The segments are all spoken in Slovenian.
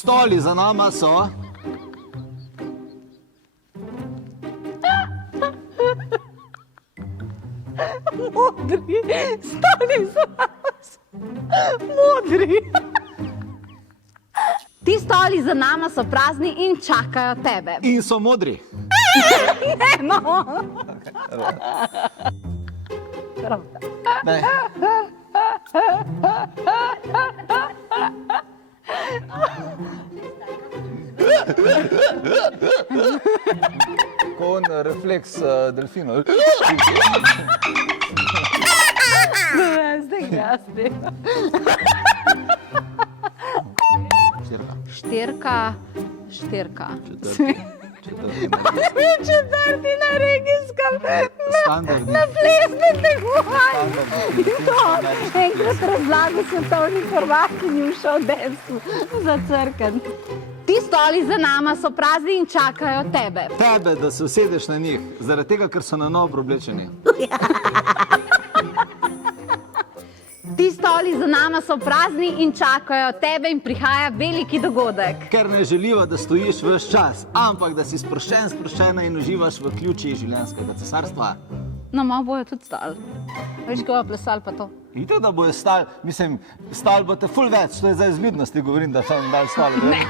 Stoli za nama so... Modri, stoli za nas. Modri. Ti stoli za nama so prazni in čakajo tebe. In so modri. Eno. Ne. Kon refleks delfinov. Zdaj grasti. Štirka. Štirka. Četrti. Četrti na regijskem, Standardni. na plesnem tekmovanju. In to enkrat razlago svetovni prvakinji v showdancu za Crken. Ti stoli za nama so prazni in čakajo tebe. Tebe, da se usedeš na njih, zaradi tega, ker so na novo oblečeni. Ti stoli za nama so prazni in čakajo tebe in prihaja veliki dogodek. Ker ne želiva, da stojiš ves čas, ampak da si sproščena in uživaš v ključih življenjskega cesarstva. No, malo bojo tudi stali. Veš, ko bo plesali pa to. Itak, da bojo stali, mislim, stali boste ful več, to je za izvidnosti, govorim, da sem dal stali. Ne,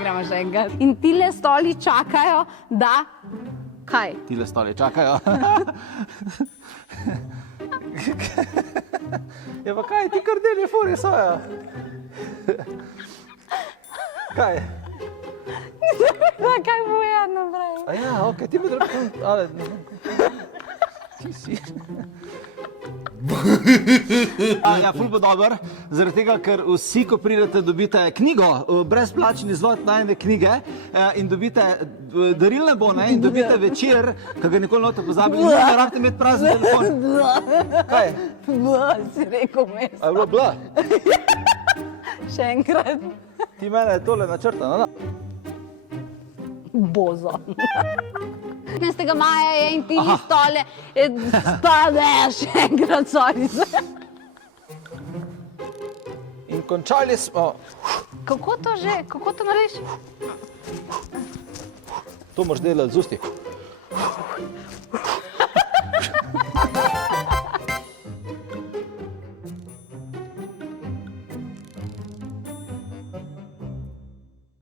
gremo še enkrat. In tile stoli čakajo, da... Kaj? Tile stoli čakajo. Ja, pa kaj, ti kar deli furi soja? Kaj? Kaj bo ja naprej? A ja, okej, ti bi drugi... Ale... Ti si... Ja, ful bo dober, zaradi tega, ker vsi, ko pridete, dobite knjigo, brezplačni izvod najine knjige in dobite darilne bone in dobite večer, ki ga nikoli note pozabili, in ne rabite imeti prazen telefon. Kaj? Si rekel mes. A je bilo bla? Še enkrat. Ti mene je tole načrtano, da? Bozo. 15. maja je in ti stole stane še enkrat, sorry. In končali smo... Kako to že? Kako to narediš? To moraš delati z usti.